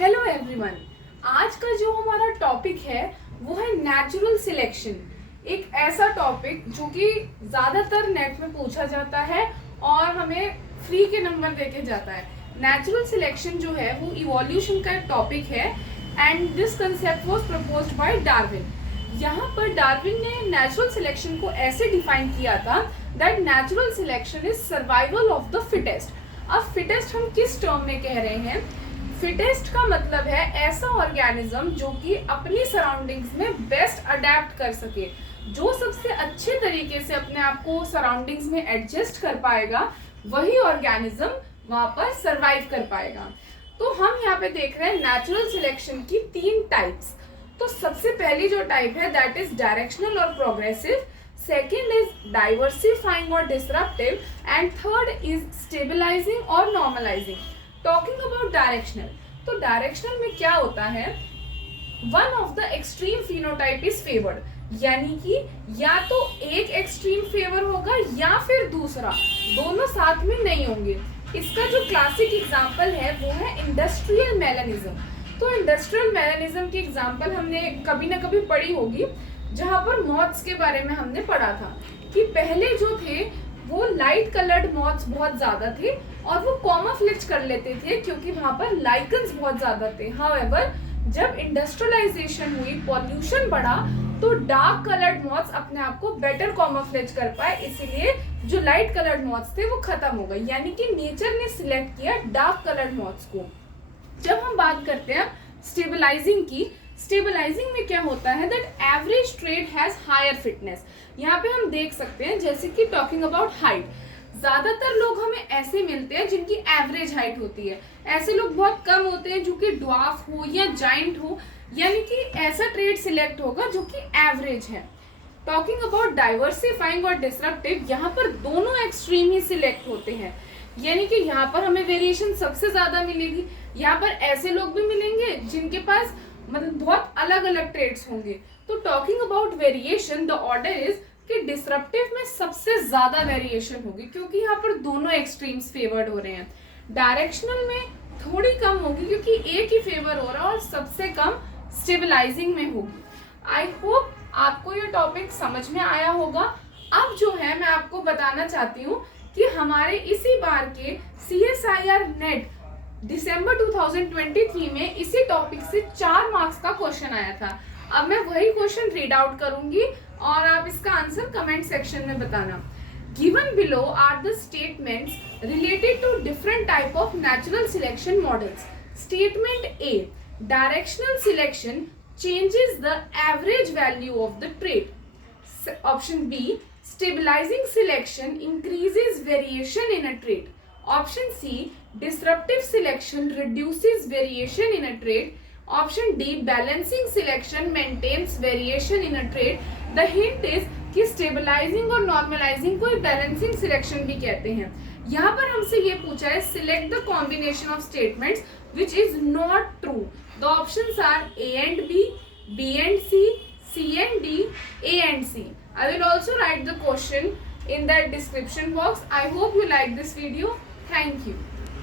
Hello everyone, आज का जो हमारा टॉपिक है वो है नेचुरल सिलेक्शन। एक ऐसा टॉपिक जो कि ज़्यादातर नेट में पूछा जाता है और हमें फ्री के नंबर देके जाता है। नेचुरल सिलेक्शन जो है वो इवोल्यूशन का एक टॉपिक है and this concept was proposed by Darwin. यहाँ पर डार्विन ने नेचुरल सिलेक्शन को ऐसे डिफाइन किया था that natural selection is survival of the fittest. अब फिटेस्ट हम किस टर्म में कह रहे हैं? फिटेस्ट का मतलब है ऐसा ऑर्गेनिज्म जो कि अपनी सराउंडिंग्स में बेस्ट अडेप्ट कर सके, जो सबसे अच्छे तरीके से अपने आप को सराउंडिंग्स में एडजस्ट कर पाएगा, वही ऑर्गेनिज्म वहाँ पर सरवाइव कर पाएगा। तो हम यहाँ पे देख रहे हैं नेचुरल सिलेक्शन की 3 टाइप्स। तो सबसे पहली जो टाइप है दैट इज डायरेक्शनल और प्रोग्रेसिव, सेकेंड इज डाइवर्सिफाइंग और disruptive and third is stabilising और नॉर्मलाइजिंग। टॉकिंग अबाउट डायरेक्शनल, तो डायरेक्शनल में क्या होता है? One of the extreme phenotype is favoured, यानी कि या तो एक एक्सट्रीम फेवर होगा या फिर दूसरा, दोनों साथ में नहीं होंगे। इसका जो क्लासिक एग्जांपल है वो है इंडस्ट्रियल मेलानिज्म। तो इंडस्ट्रियल मेलानिज्म की एग्जांपल हमने कभी ना कभी पढ़ी होगी, जहाँ पर मॉथ्स के बारे में हमने पढ़ा था कि पहले जो थे वो लाइट कलर्ड मॉथ्स बहुत ज़्यादा थे और वो कॉमोफ्लेज कर लेते थे क्योंकि वहाँ पर लाइकन्स बहुत ज़्यादा थे। हाउएवर जब इंडस्ट्रियलाइजेशन हुई, पॉल्यूशन बढ़ा, तो डार्क कलर्ड मॉथ्स अपने आप को बेटर कॉमोफ्लेज कर पाए, इसीलिए जो लाइट कलर्ड मॉथ्स थे वो खत्म हो गए, यानी कि नेचर ने सिलेक्ट किया डार्क कलर्ड मॉथ्स को। जब हम बात करते हैं स्टेबलाइजिंग की, स्टेबलाइजिंग में क्या होता है that average trait has higher fitness. यहाँ पे हम देख सकते हैं जैसे कि टॉकिंग अबाउट हाइट, ज्यादातर लोग हमें ऐसे मिलते हैं जिनकी एवरेज हाइट होती है। ऐसे लोग बहुत कम होते हैं जो कि ड्वार्फ हो या जाइंट हो, यानी कि ऐसा ट्रेट सिलेक्ट होगा जो कि एवरेज है। टॉकिंग अबाउट डाइवर्सिफाइंग और डिसरप्टिव, यहाँ पर दोनों एक्सट्रीम ही सिलेक्ट होते हैं, यानी कि यहाँ पर हमें वेरिएशन सबसे ज्यादा मिलेगी। यहाँ पर ऐसे लोग भी मिलेंगे जिनके पास मतलब बहुत अलग अलग ट्रेड्स होंगे। तो talking about variation, the order is कि डिसरप्टिव में सबसे ज्यादा वेरिएशन होगी क्योंकि यहाँ पर दोनों एक्सट्रीम्स फेवर्ड हो रहे हैं। डायरेक्शनल में थोड़ी कम होगी क्योंकि एक ही फेवर हो रहा है और सबसे कम स्टेबलाइजिंग में होगी। आई होप आपको ये टॉपिक समझ में आया होगा। अब जो है मैं आपको बताना चाहती हूँ कि हमारे इसी बार के CSIR नेट दिसंबर 2023 में इसी टॉपिक से 4 मार्क्स का क्वेश्चन आया था। अब मैं वही क्वेश्चन रीड आउट करूंगी और आप इसका आंसर कमेंट सेक्शन में बताना। Given below are the statements related to different type of natural selection models. Statement A, directional selection changes the average value of the trait. Option B, stabilizing selection increases variation in a trait. Option C, disruptive selection reduces variation in a trait. Option D, balancing selection maintains variation in a trait. The hint is कि stabilizing और normalizing को balancing selection भी कहते हैं। यहाँ पर हमसे ये पूछा है select the combination of statements which is not true. The options are A and B, B and C, C and D, A and C. I will also write the question in the description box. I hope you like this video. Thank you.